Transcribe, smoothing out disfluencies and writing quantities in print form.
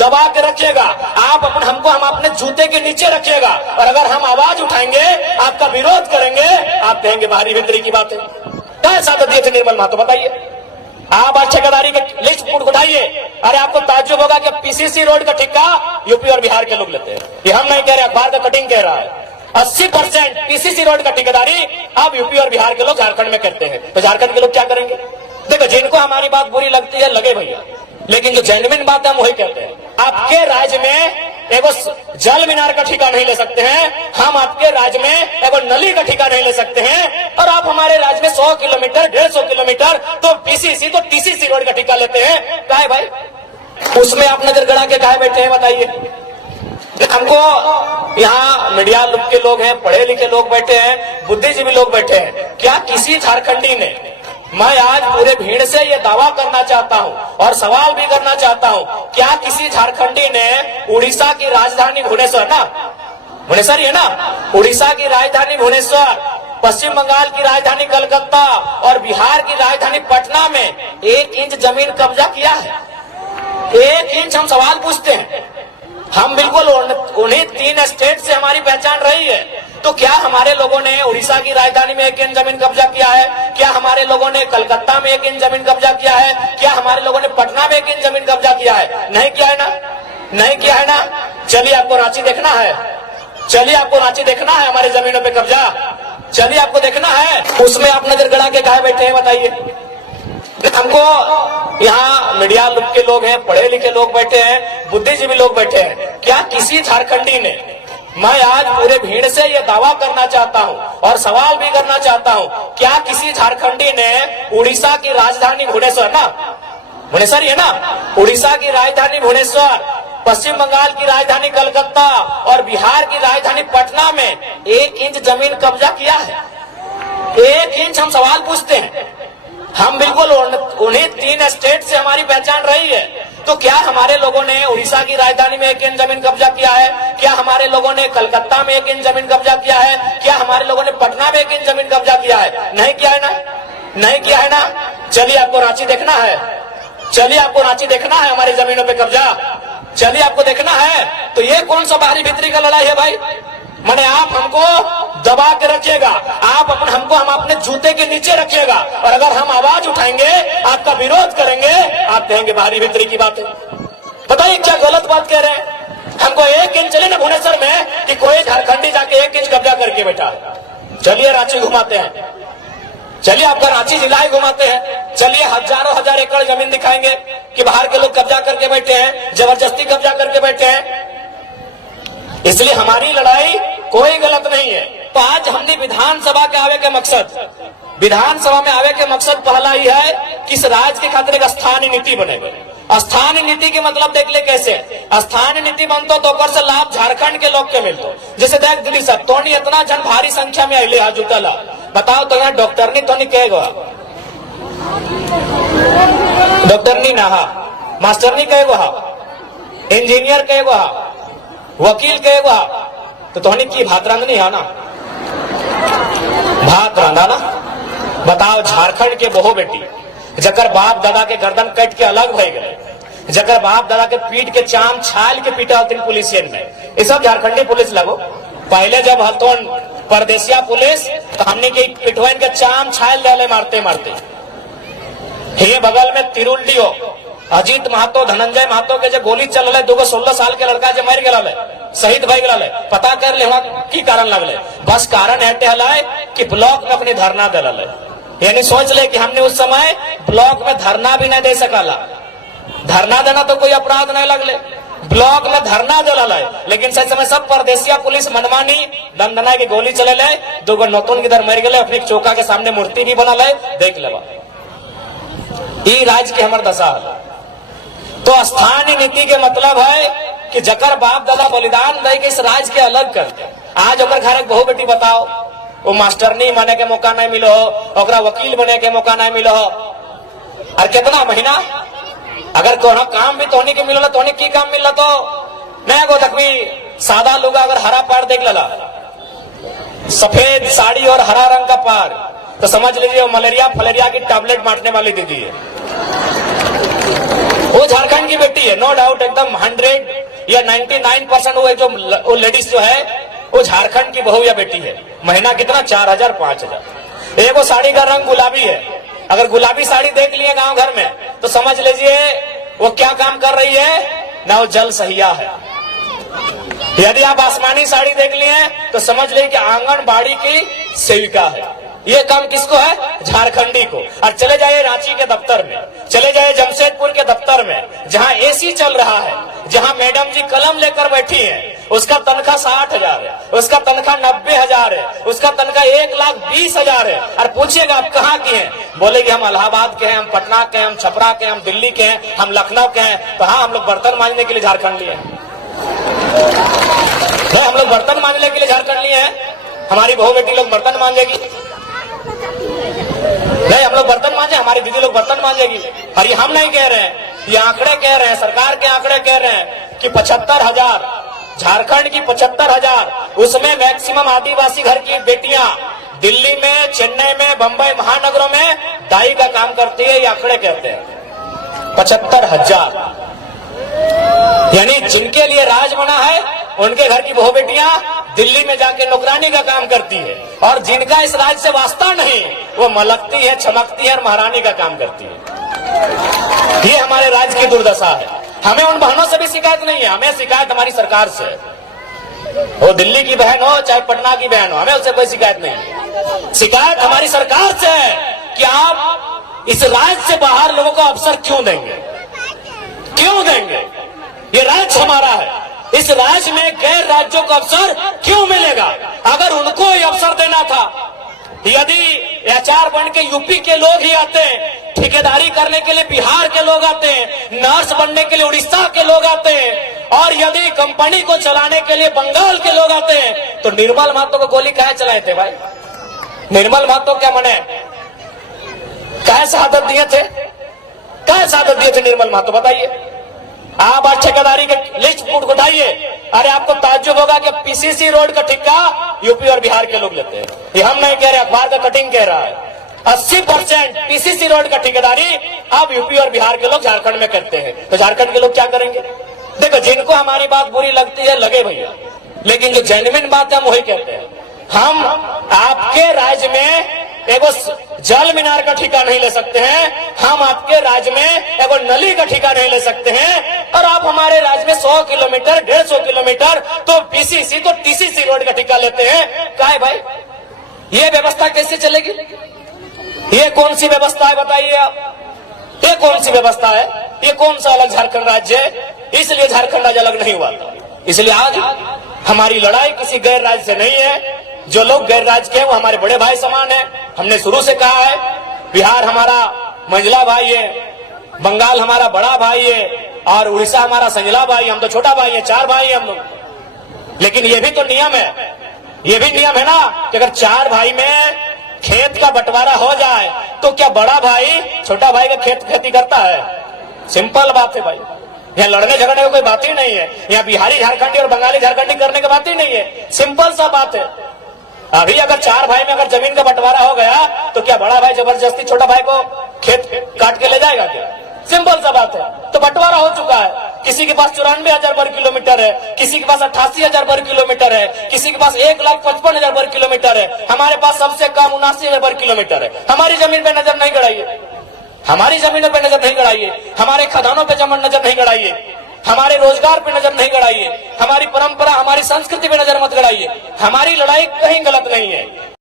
दबा के रखिएगा, हम अपने जूते के नीचे रखिएगा, और अगर हम आवाज उठाएंगे, आपका विरोध करेंगे, आप कहेंगे बाहरी भीतरी की बात है। कैसा दिए थे निर्मल महतो, बताइए। आप आज ठेकेदारी के लिस्ट उठाइए, अरे आपको ताज्जुब होगा कि पीसीसी रोड का ठेका यूपी और बिहार के लोग लेते हैं। ये हम नहीं कह रहे, अखबार का कटिंग कह रहा है। 80% पीसीसी रोड का ठेकेदारी अब यूपी और बिहार के लोग झारखंड में करते हैं। तो झारखंड के लोग क्या करेंगे? देखो, जिनको हमारी बात बुरी लगती है लगे भैया, लेकिन जो जेन्युइन बात है हम वही कहते हैं। आपके राज्य में एगो जल मीनार का ठेका नहीं ले सकते हैं, हम आपके राज्य में एगो नली का ठेका नहीं ले सकते हैं, और आप हमारे राज्य में 100 किलोमीटर 150 किलोमीटर तो पीसीसी तो टीसीसी रोड का ठेका लेते हैं। काहे भाई? उसमें आप नजर गड़ा के काहे बैठे हैं, बताइए। हमको यहाँ मीडिया के लोग हैं, पढ़े लिखे लोग बैठे हैं, बुद्धिजीवी लोग बैठे हैं, क्या किसी झारखंडी ने, मैं आज पूरे भीड़ से ये दावा करना चाहता हूँ और सवाल भी करना चाहता हूँ, क्या किसी झारखंडी ने उड़ीसा की राजधानी भुवनेश्वर भुवनेश्वर है ना, उड़ीसा की राजधानी भुवनेश्वर, पश्चिम बंगाल की राजधानी कलकत्ता और बिहार की राजधानी पटना में 1 इंच जमीन कब्जा किया है? 1 इंच हम सवाल पूछते हैं। हम बिल्कुल उन्हीं 3 स्टेट से हमारी पहचान रही है, तो क्या हमारे लोगों ने उड़ीसा की राजधानी में 1 इंच जमीन कब्जा किया है? क्या हमारे लोगों ने कलकत्ता में 1 इंच जमीन कब्जा किया है? क्या हमारे लोगों ने पटना में 1 इंच जमीन कब्जा किया है? नहीं किया है ना, नहीं किया है ना। चलिए आपको रांची देखना है, चलिए आपको रांची देखना है, हमारी जमीनों पे कब्जा, चलिए आपको देखना है। उसमें आप नजर गड़ा के काहे बैठे हैं, बताइए। हमको यहाँ मीडिया के लोग हैं, पढ़े लिखे लोग बैठे हैं, बुद्धिजीवी लोग बैठे हैं, क्या किसी झारखंडी ने, मैं आज पूरे भीड़ से ये दावा करना चाहता हूँ और सवाल भी करना चाहता हूँ, क्या किसी झारखंडी ने उड़ीसा की राजधानी भुवनेश्वर है ना, उड़ीसा की राजधानी भुवनेश्वर, पश्चिम बंगाल की राजधानी कलकत्ता और बिहार की राजधानी पटना में 1 इंच जमीन कब्जा किया है? 1 इंच हम सवाल पूछते हैं। हम बिल्कुल उन्हीं 3 स्टेट से हमारी पहचान रही है, तो क्या हमारे लोगों ने उड़ीसा की राजधानी में 1 इंच जमीन कब्जा किया है? क्या हमारे लोगों ने कलकत्ता में 1 इंच जमीन कब्जा किया है? क्या हमारे लोगों ने पटना में 1 इंच जमीन कब्जा किया है? नहीं किया है ना, नहीं किया है ना। चलिए आपको रांची देखना है, चलिए आपको रांची देखना है, हमारी जमीनों पे कब्जा, चलिए आपको देखना है। तो ये कौन सा बाहरी भीतरी का लड़ाई है भाई? मैंने आप हमको दबा के रखिएगा, हम अपने जूते के नीचे रखिएगा, और अगर हम आवाज उठाएंगे, आपका विरोध करेंगे, आप कहेंगे बाहरी भीतरी की बात है। बताइए क्या गलत बात कह रहे हैं? हमको 1 इंच चले ना भुवनेश्वर में कि कोई झारखंडी जाके 1 इंच कब्जा करके बैठा है। चलिए रांची घुमाते हैं, चलिए आपका रांची जिला ही घुमाते हैं, चलिए हजारों हजार एकड़ जमीन दिखाएंगे कि बाहर के लोग कब्जा करके बैठे हैं, जबरदस्ती कब्जा करके बैठे हैं। इसलिए हमारी लड़ाई कोई गलत नहीं है। तो आज हमने विधानसभा के आवे के मकसद, विधानसभा में आवे के मकसद पहला ही है कि इस राज्य के खातिर एक स्थानीय नीति बनेगा। स्थानीय नीति के मतलब देख ले कैसे स्थानीय नीति बनतो तो ओकर से लाभ झारखंड के लोग के मिलतो। जैसे देख दिल्ली सब तो इतना जन भारी संख्या में अले हा जुटला, बताओ तो यहाँ डॉक्टरनी तो नहीं कहेगा, डॉक्टरनी ना हा, मास्टरनी कहेगो हा, इंजीनियर कहेगो हा, वकील कहेगो हा, तो तोहनी की भात रांधनी है ना, भात रांधा ना। बताओ झारखंड के बहु बेटी जकर बाप दादा के गर्दन कट के अलग भय गए, जकर बाप दादा के पीठ के चाम छाल के पीटा होती पुलिसियन में, ये सब झारखंडी पुलिस लगो। पहले जब हतोन परदेसिया पुलिस तो हमने के पिटवाइन के चाम छाल डाले मारते मारते। हे बगल में तिरुल्डी हो अजीत महतो धनंजय महतो के जो गोली चल रहे, 16 साल के लड़का जो मर गया शहीद भई गया, पता कर ले की कारण लगले। बस कारण हटे हलाए कि ब्लॉक में अपनी धरना दल, यानी सोच ले कि हमने उस समय ब्लॉक में धरना भी नहीं दे सकला। धरना देना तो कोई अपराध नहीं लगले, ब्लॉक में धरना दल है, लेकिन सही समय सब परदेसिया पुलिस मनमानी दंदना की गोली चले ले, 2 नतून किधर मर गए, अपनी चौका के सामने मूर्ति भी बना ले, देख लेवा। ये राज्य के हमार दशा है। तो स्थानीय नीति के मतलब है कि जकर बाप दादा बलिदान दे के इस राज्य के अलग कर। आज ओकर घर बहु बेटी बताओ, वो मास्टरनी बने के मौका नहीं मिलो हो, ओकरा वकील बने के मौका नहीं मिलो हो, और कितना महीना अगर कोनो काम भी तोहनी के मिलो, तोहनी की काम मिल तो नहीं गो तकवी सादा लोग अगर हरा पार देख लला, सफेद साड़ी और हरा रंग का पार, तो समझ लीजिए मलेरिया फलेरिया की टैबलेट बांटने वाली दीदी है। वो झारखंड की बेटी है, नो डाउट, एकदम 100 या 99% वो लेडीज जो है वो झारखंड की बहू या बेटी है। महीना कितना, 4,000 5,000। एक वो साड़ी का रंग गुलाबी है, अगर गुलाबी साड़ी देख लिए गांव घर में तो समझ लीजिए वो क्या काम कर रही है ना, वो जल सहिया है। यदि आप आसमानी साड़ी देख लिए तो समझ लीजिए कि आंगनबाड़ी की सेविका है। ये काम किसको है, झारखंडी को। और चले जाइए रांची के दफ्तर में, चले जाइए जमशेदपुर के दफ्तर में, जहां एसी चल रहा है, जहां मैडम जी कलम लेकर बैठी हैं, उसका तनख्वाह 60,000 है, उसका तनख्वाह 90,000 है, उसका तनख्वाह 1,20,000 है। और पूछिएगा आप कहाँ के हैं, बोले कि हम इलाहाबाद के हैं, हम पटना के हैं, हम छपरा के हैं, हम दिल्ली के हैं, हम लखनऊ के हैं। तो हाँ, हम लोग बर्तन मांजने के लिए झारखंड लिए हैं, हम लोग बर्तन मांजने के लिए झारखंड लिए हैं। हमारी बहू बेटी लोग बर्तन मांजेगी नहीं, हम लोग बर्तन मांजे, हमारी दीदी लोग बर्तन मांजेगी। और ये हम नहीं कह रहे हैं, ये आंकड़े कह रहे हैं, सरकार के आंकड़े कह रहे हैं कि 75,000 झारखंड की 75,000, उसमें मैक्सिमम आदिवासी घर की बेटियां दिल्ली में, चेन्नई में, बंबई महानगरों में दाई का काम करती है। ये आंकड़े कहते हैं 75,000। यानी जिनके लिए राज बना है उनके घर की बहू बेटियां दिल्ली में जाके नौकरानी का काम करती है, और जिनका इस राज से वास्ता नहीं वो मलकती है, चमकती है और महारानी का काम करती है। ये हमारे राज्य की दुर्दशा है। हमें उन बहनों से भी शिकायत नहीं है, हमें शिकायत हमारी सरकार से है। वो दिल्ली की बहन हो चाहे पटना की बहन हो, हमें उससे कोई शिकायत नहीं है। शिकायत हमारी सरकार से है कि आप इस राज्य से बाहर लोगों को अवसर क्यों देंगे, क्यों देंगे? ये राज्य हमारा है, इस राज्य में गैर राज्यों को अवसर क्यों मिलेगा? अगर उनको ये अवसर देना था, यदि एचआर बन के यूपी के लोग ही आते, ठेकेदारी करने के लिए बिहार के लोग आते, नर्स बनने के लिए उड़ीसा के लोग आते, और यदि कंपनी को चलाने के लिए बंगाल के लोग आते, तो निर्मल महतो को गोली काहे चलाए थे भाई? निर्मल महतो क्या मने, काहे शहादत दिए थे, काहे शहादत दिए थे निर्मल महतो, बताइए। आप आज ठेकेदारी के लिस्ट उठाइए, अरे आपको ताज्जुब होगा कि पीसीसी रोड का ठेका यूपी और बिहार के लोग लेते हैं। ये हम नहीं कह रहे, अखबार का कटिंग कह रहा है। 80% पीसीसी रोड का ठेकेदारी अब यूपी और बिहार के लोग झारखंड में करते हैं। तो झारखंड के लोग क्या करेंगे? देखो, जिनको हमारी बात बुरी लगती है लगे भैया, लेकिन जो जेन्युइन बात है हम वही कहते हैं। हम आपके राज्य में एगो जल मीनार का ठेका नहीं ले सकते हैं, हम आपके राज्य में एगो नली का ठेका नहीं ले सकते हैं, और आप हमारे राज्य में 100 किलोमीटर 150 किलोमीटर तो पीसीसी तो टीसीसी रोड का ठेका लेते हैं। क्या है भाई, ये व्यवस्था कैसे चलेगी? ये कौन सी व्यवस्था है बताइए आप? ये कौन सी व्यवस्था है? ये कौन सा अलग झारखंड राज्य है? इसलिए झारखंड राज्य अलग नहीं हुआ था। इसलिए आज हमारी लड़ाई किसी गैर राज्य से नहीं है। जो लोग गैर राज्य के हैं वो हमारे बड़े भाई समान है। हमने शुरू से कहा है, बिहार हमारा मंझला भाई है, बंगाल हमारा बड़ा भाई है, और उड़ीसा हमारा संजला भाई, हम तो छोटा भाई है, 4 भाई है हम लोग। लेकिन ये भी तो नियम है, ये भी नियम है ना कि अगर 4 भाई में खेत का बंटवारा हो जाए तो क्या बड़ा भाई छोटा भाई का खेत खेती करता है? सिंपल बात है भाई, यहाँ लड़ने झगड़ने की कोई बात ही नहीं है। यहाँ बिहारी झारखंडी और बंगाली झारखंडी करने की बात ही नहीं है, सिंपल सा बात है। अभी अगर 4 भाई में अगर जमीन का बंटवारा हो गया तो क्या बड़ा भाई जबरदस्ती छोटा भाई को खेत काट के ले जाएगा क्या? सिंपल सा बात है। तो बंटवारा हो चुका है, किसी के पास 94,000 वर्ग किलोमीटर है, किसी के पास 88,000 वर्ग किलोमीटर है, किसी के पास 1,55,000 वर्ग किलोमीटर है, हमारे पास सबसे कम 79,000 वर्ग किलोमीटर है। हमारी जमीन पे नजर नहीं गड़ाइए, हमारी जमीनों पे नजर नहीं गड़ाइए, हमारे खदानों पे नजर नहीं गड़ाइए, हमारे रोजगार पे नजर नहीं गड़ाइए, हमारी परंपरा हमारी संस्कृति पे नजर मत गड़ाइए। हमारी लड़ाई कहीं गलत नहीं है।